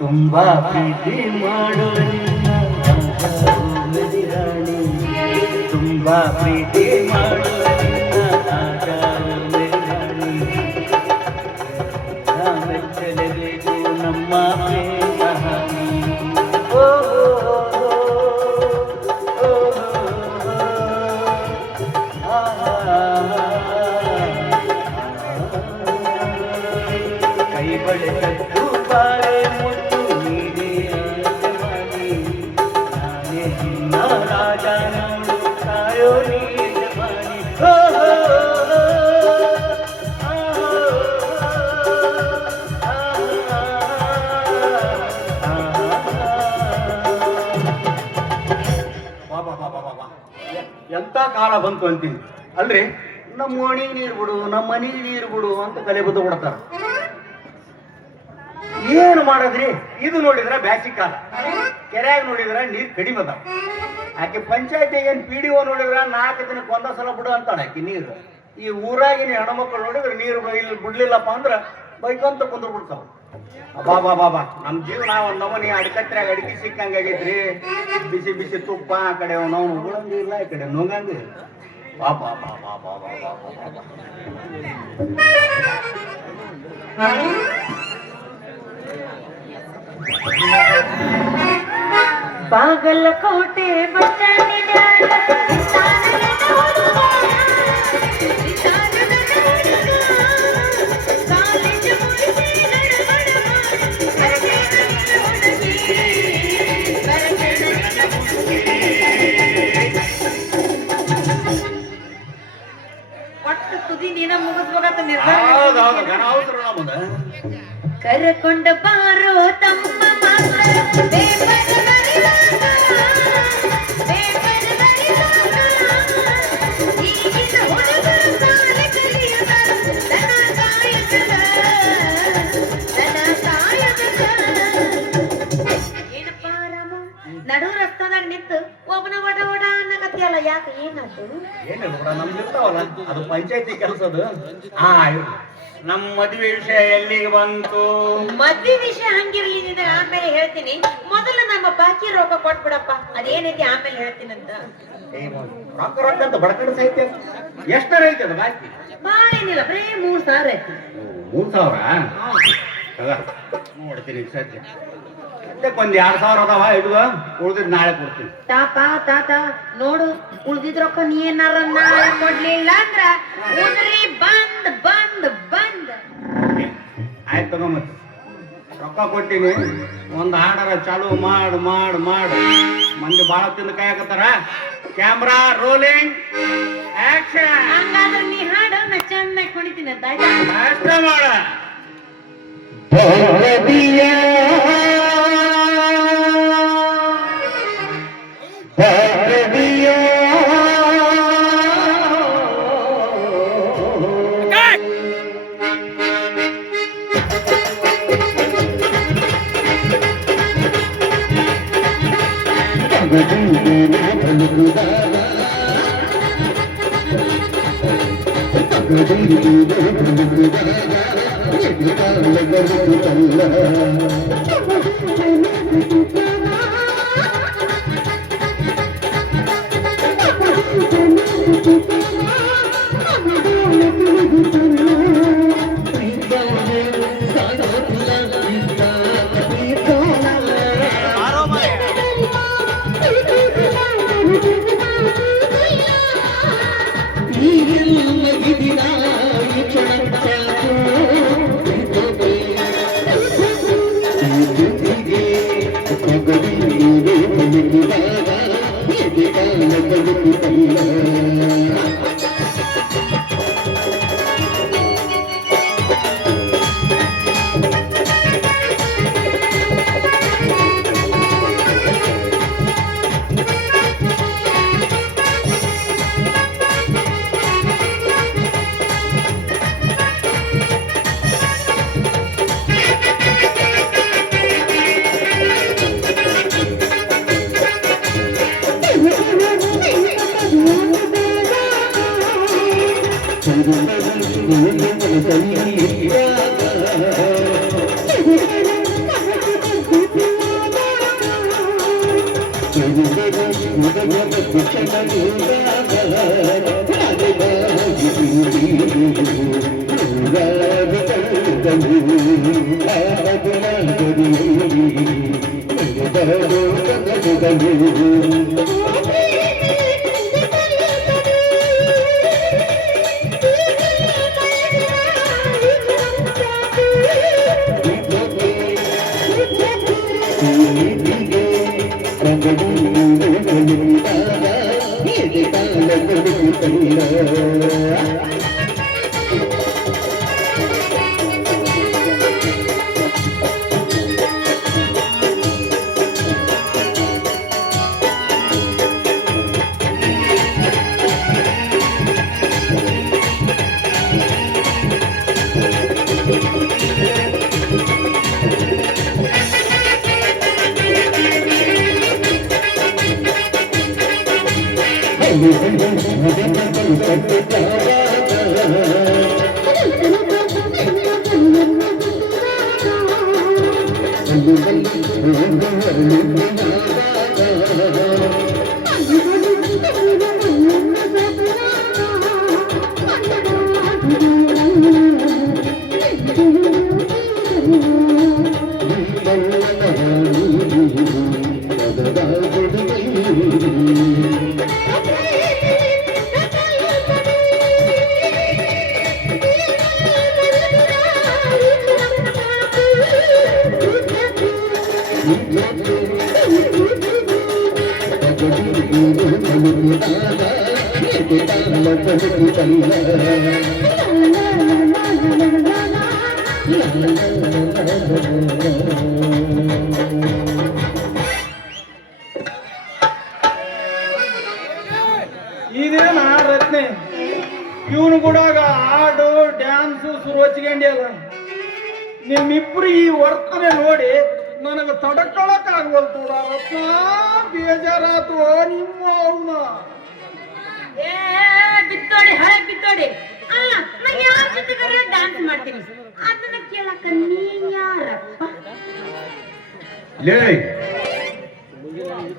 ತುಂಬಾ ಪ್ರೀತಿ ಮಾಡೋ ನಿನ್ನ ರಾಣಿ, ತುಂಬಾ ಪ್ರೀತಿ ಮಾಡೋ ನಿನ್ನ ರಾಣಿ, ಮೆಚ್ಚಲೇಬೇಕು ನಮ್ಮ ಪ್ರೇಮ ಹಾನಿ. ಓ ಕೈ ಬಳೆದದ್ದು ಬಾಳೆ ಮುತ್ತು ನೀನೇ ರಾಜವಾಣಿ, ನಾನೇ ನಿನ್ನ ರಾಜ ನಾನು ಕಾಯೋ ನೀ ಜವಾನಿ. ಎಂತ ಕಾಲ ಬಂತು ಅಂತೀನಿ ಅಲ್ರಿ. ನಮ್ಮ ಓಣಿಗೆ ನೀರು ಬಿಡು, ನಮ್ಮ ಮನೆಗೆ ನೀರು ಬಿಡು ಅಂತ ಕಲೆ ಬದ್ದು ಕೊಡ್ತಾರ. ಏನು ಮಾಡದ್ರಿ? ಇದು ನೋಡಿದ್ರ ಬ್ಯಾಸಿಗ್ ಕಾಲ, ಕೆರೆಯಾಗ ನೋಡಿದ್ರ ನೀರ್ ಕಡಿಮೆ ಅದಾವ. ಆಕೆ ಪಂಚಾಯತಿ ಏನ್ PDO ನೋಡಿದ್ರ 4 ದಿನಕ್ಕೆ ಒಂದ ಸಲ ಬಿಡು ಅಂತಾಳ ಆಕೆ ನೀರು. ಈ ಊರಾಗಿನ ಹೆಣ್ಮಕ್ಳು ನೋಡಿದ್ರೆ ನೀರು ಇಲ್ಲಿ ಬಿಡ್ಲಿಲ್ಲಪ್ಪ ಅಂದ್ರ ಬೈಕಂತ ಕುಂದ್ರ ಬಿಡ್ತಾವ. ಬಾಬಾ ಬಾಬಾ ನಮ್ ಜೀವನ ಒಂದ್ ನಮನಿ ಅಡಿಕತ್ರ್ಯಾಗ ಅಡಿಕೆ ಸಿಕ್ಕಂಗಾಗೈತ್ರಿ. ಬಿಸಿ ಬಿಸಿ ತುಪ್ಪ ಆ ಕಡೆ ನಾವು ಉಗುಳಂಗಿಲ್ಲ, ಈ ಕಡೆ ನುಂಗಂಗಿಲ್ಲ. ಬಾಬಾ ಬಾಬಾ ಬಾಬಾ ಬಾಬಾ ಬಾಗಲಕೋಟೆ ಒಟ್ಟು ತುದಿ ನೀನ ಮುಗಿಸ್ಬೇಕಂತ ನಿರ್ಧಾರ ಕರಕೊಂಡ ಬಾರೋ ತಮ್ಮ ನಡು ರಸ್ತಾದಾಗ ನಿಂತು ಒಬ್ಬನ ಒಡ ಒಡ ಅನ್ನಕತ್ತಿಯಲ್ಲ, ಯಾಕೆ ಏನಾಯ್ತು? ಏನಿಲ್ಲ ನಮ್ದು ಇರ್ತಾವಲ್ಲ, ಅದು ಪಂಚಾಯತಿ ಕೆಲಸದು. ನಮ್ಮ ಮದುವೆ ವಿಷಯ ಎಲ್ಲಿಗೆ ಬಂತು? ಮದ್ವೆ ವಿಷಯ ಹಂಗಿರ್ಲಿ, ಆಮೇಲೆ ಹೇಳ್ತೀನಿ. ಮೊದಲು ನಮ್ಮ ಬಾಕಿ ರೊಕ್ಕ ಕೊಟ್ಬಿಡಪ್ಪ, ಅದೇನೈತಿ ಆಮೇಲೆ ಹೇಳ್ತೀನಂತ. ರೊಕ್ಕ ರೊಕ್ಕ ಅಂತ ಬಡಕಡ ಸಾಹಿತ್ಯ ಎಷ್ಟರ ಐತಿ ಅದು ಬಾಕಿ? ಬಾಳ ಏನಿಲ್ಲ, ಬರೀ 3,000 ಐತಿ. 3,000 ನೋಡ್ತೀನಿ ಸದ್ಯ. ಒಂದ್ 2,000 ಅದಾವ, ಇಡುವ ಉಳ್ದಿದ್ ನಾಳೆ ಕೊಡ್ತೀನಿ. ತಾತ ನೋಡು, ಉಳ್ದಿದ್ ರೊಕ್ಕ ನೀ ಏನಾರ ನಾಳೆ ಕೊಡ್ಲಿಲ್ಲ ಅಂದ್ರ ಉದ್ರಿ ಬಂದ್ ಬಂದ್ ಬಂದ್. ಆಯ್ತು ಮತ್ತೆ ರೊಕ್ಕ ಕೊಟ್ಟಿನಿ, ಒಂದ್ ಹಾಡರ ಚಾಲು ಮಾಡು ಮಾಡು ಮಾಡು. ಮಂದಿ ಬಾಳ ತಿಂದ ಕಾಯಕತ್ತಾರ. Camera rolling action. ಹಂಗಾದ್ರೆ ನೀ ಹಾಡು, ನಾ ಚೆನ್ನಾಗಿ ಕುಣಿತೀನಿ ಅಂತ. ಅಷ್ಟ ಮಾಡ. ಇದೇನ ರತ್ನೆ ಇವನು ಕೂಡಾಗ ಹಾಡು ಡ್ಯಾನ್ಸು ಶುರು ಹಚ್ಕೊಂಡಿಯಲ್ಲ ನಿಮ್ಮಿಬ್ರು ಈ ವರ್ತನೆ ನೋಡಿ ನನಗೆ ತಡ್ಕೊಳಕ್ ಆಗ್ವಲ್ತು ರತ್ನ ಬೇಜಾರಾತು ನಿಮ್ಮ ಅವನ ಏ ಬಿತ್ತೋಡಿ ಹಳೆ ಬಿತ್ತೋಡಿ ಅಲ್ಲ ನಾ ಯಾರ ಜೊತೆಗಾರ ಡ್ಯಾನ್ಸ್ ಮಾಡ್ತೀನಿ ಅದನ್ನ ಕೇಳಕ್ಕ ನೀ ಯಾರಪ್ಪ ಲೇ